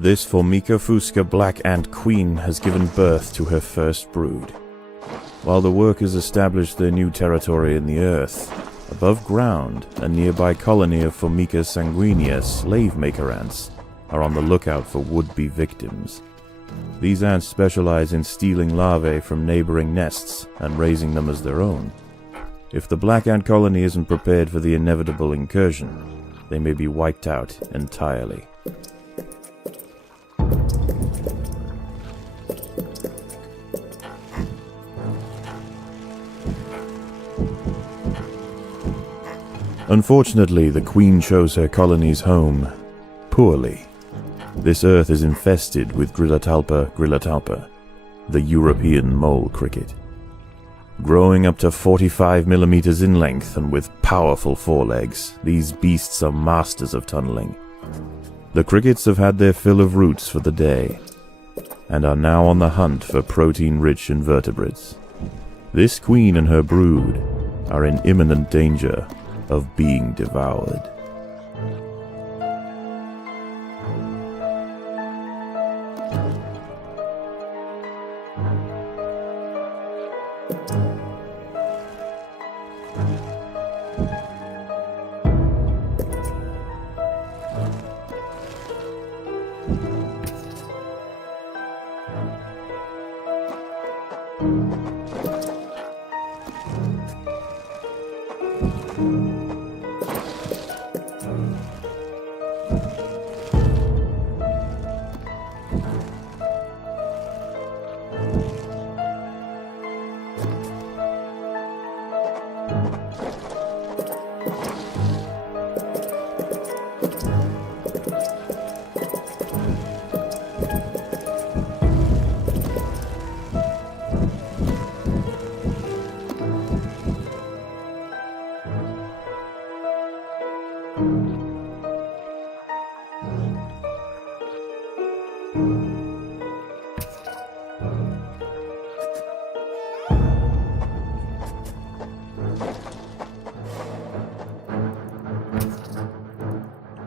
This Formica fusca black ant queen has given birth to her first brood. While the workers established their new territory in the earth, above ground, a nearby colony of Formica sanguinea slave-maker ants are on the lookout for would-be victims. These ants specialize in stealing larvae from neighboring nests and raising them as their own. If the black ant colony isn't prepared for the inevitable incursion, they may be wiped out entirely. Unfortunately, the queen chose her colony's home poorly. This earth is infested with Grillotalpa, the European mole cricket. Growing up to 45 millimeters in length and with powerful forelegs, these beasts are masters of tunneling. The crickets have had their fill of roots for the day, and are now on the hunt for protein-rich invertebrates. This queen and her brood are in imminent danger of being devoured.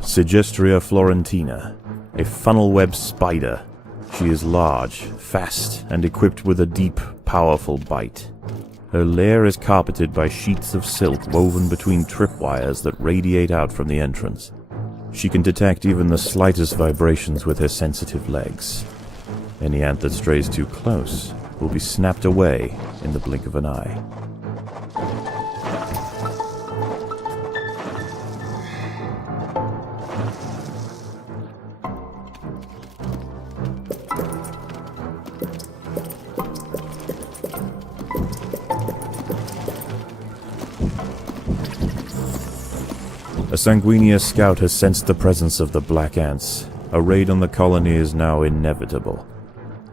Sigistria florentina, a funnel-web spider. She is large, fast, and equipped with a deep, powerful bite. Her lair is carpeted by sheets of silk woven between tripwires that radiate out from the entrance. She can detect even the slightest vibrations with her sensitive legs. Any ant that strays too close will be snapped away in the blink of an eye. A Sanguinea scout has sensed the presence of the black ants. A raid on the colony is now inevitable.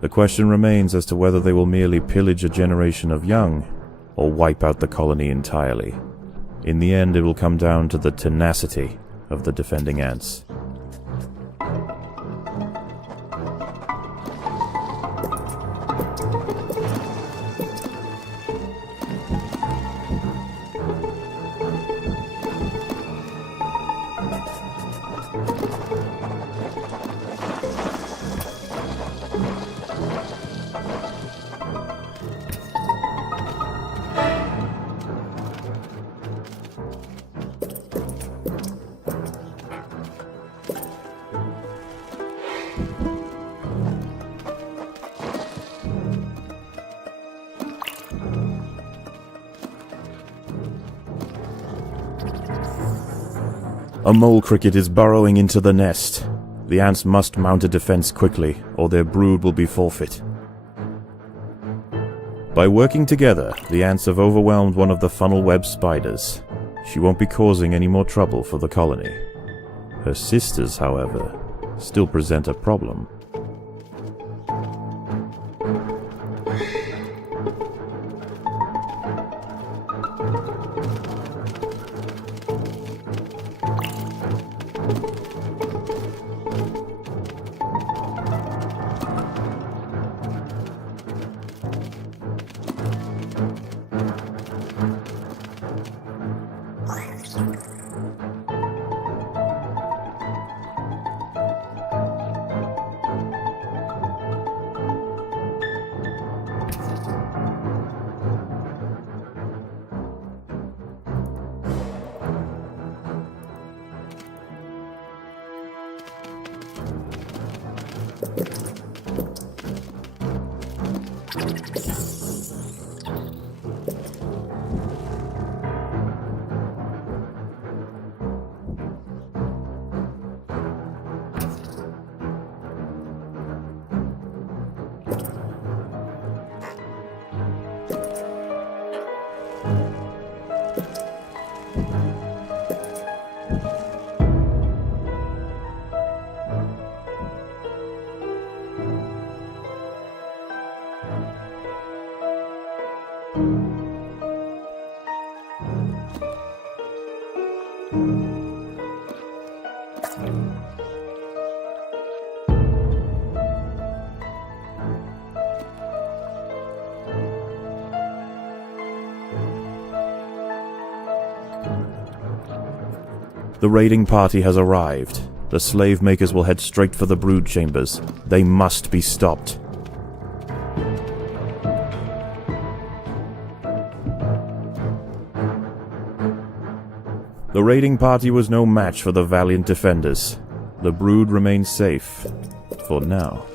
The question remains as to whether they will merely pillage a generation of young, or wipe out the colony entirely. In the end, it will come down to the tenacity of the defending ants. A mole cricket is burrowing into the nest. The ants must mount a defense quickly, or their brood will be forfeit. By working together, the ants have overwhelmed one of the funnel-web spiders. She won't be causing any more trouble for the colony. Her sisters, however, still present a problem. The raiding party has arrived. The slave makers will head straight for the brood chambers. They must be stopped. The raiding party was no match for the valiant defenders. The brood remains safe. For now.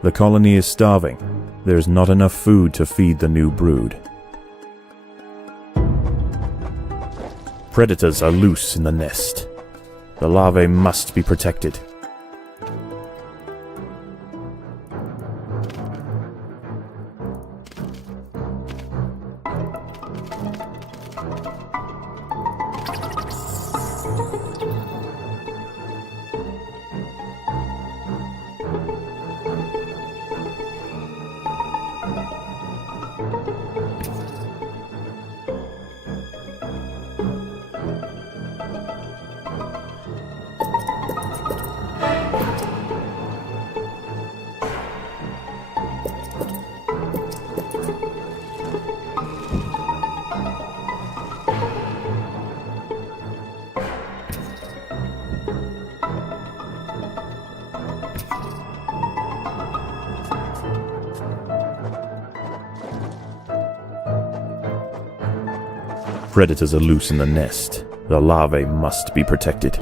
The colony is starving. There is not enough food to feed the new brood. Predators are loose in the nest. The larvae must be protected. Predators are loose in the nest. The larvae must be protected.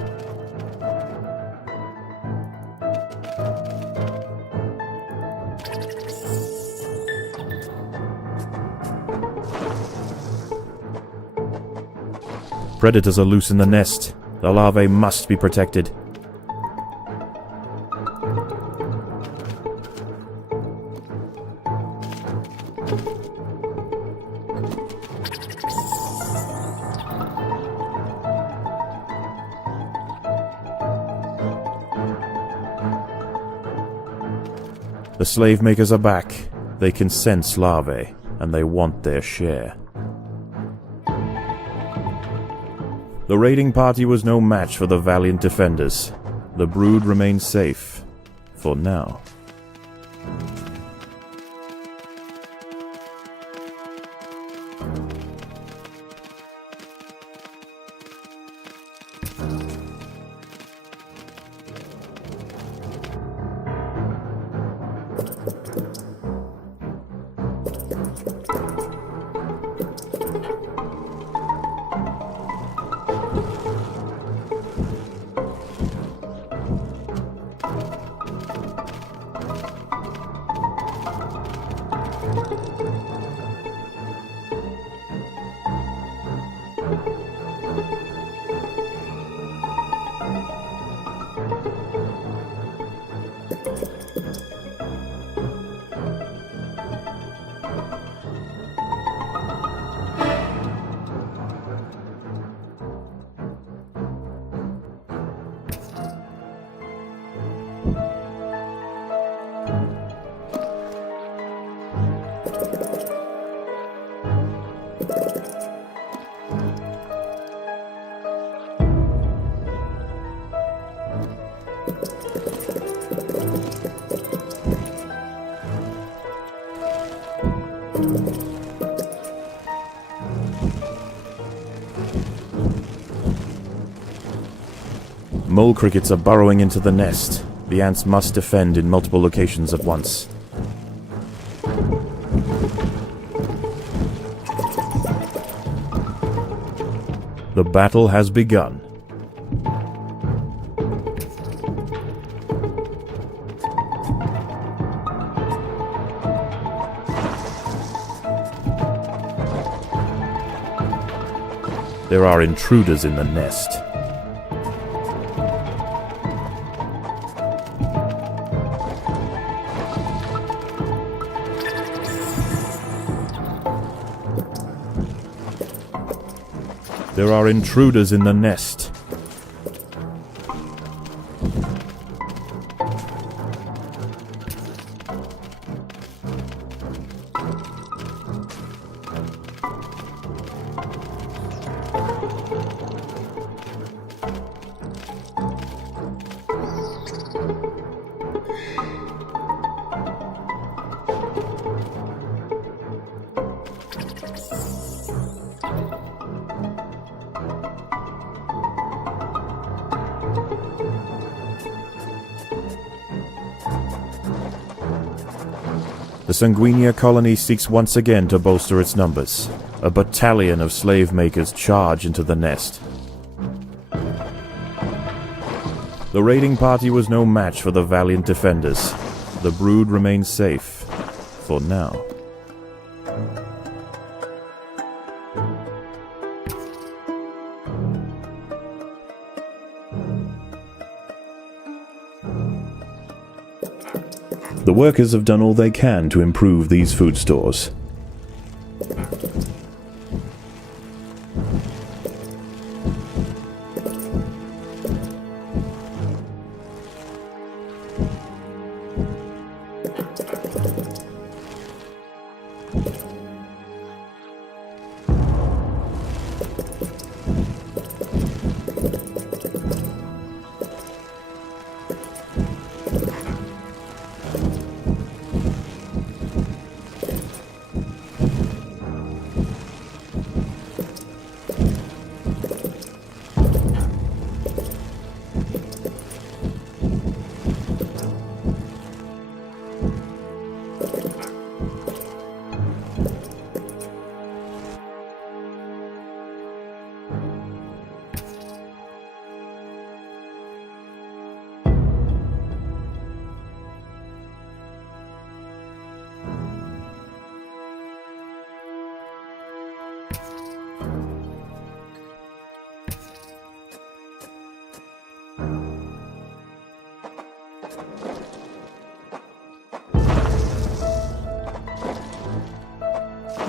Predators are loose in the nest. The larvae must be protected. The slave makers are back. They can sense larvae, and they want their share. The raiding party was no match for the valiant defenders. The brood remains safe. For now. Mole crickets are burrowing into the nest. The ants must defend in multiple locations at once. The battle has begun. There are intruders in the nest. There are intruders in the nest. The Sanguinia colony seeks once again to bolster its numbers. A battalion of slave makers charge into the nest. The raiding party was no match for the valiant defenders. The brood remains safe, for now. The workers have done all they can to improve these food stores.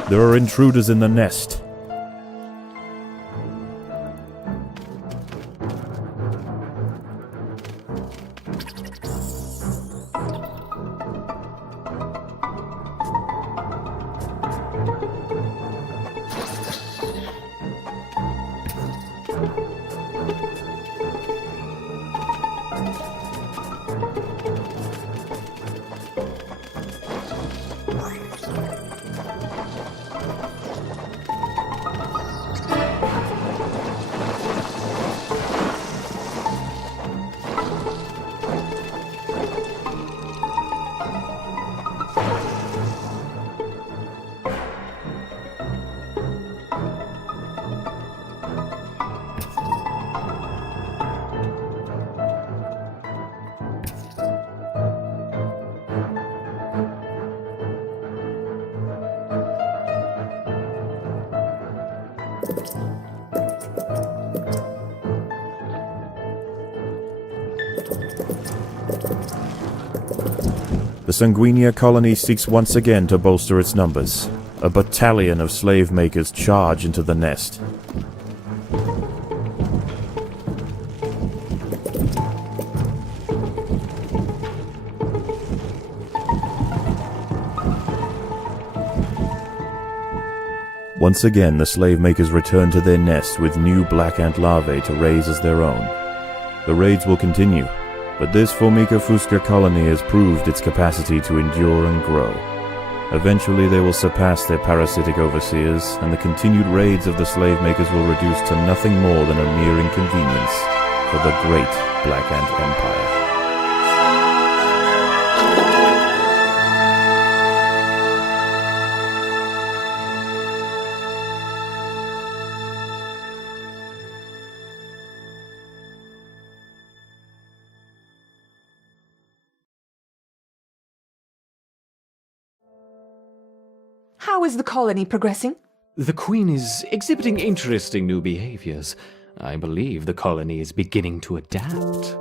There are intruders in the nest. The Sanguinia colony seeks once again to bolster its numbers. A battalion of slave makers charge into the nest. Once again, the slave makers return to their nest with new black ant larvae to raise as their own. The raids will continue, but this Formica fusca colony has proved its capacity to endure and grow. Eventually they will surpass their parasitic overseers, and the continued raids of the slave makers will reduce to nothing more than a mere inconvenience. for the great Black Ant Empire. How is the colony progressing? The Queen is exhibiting interesting new behaviors. I believe the colony is beginning to adapt.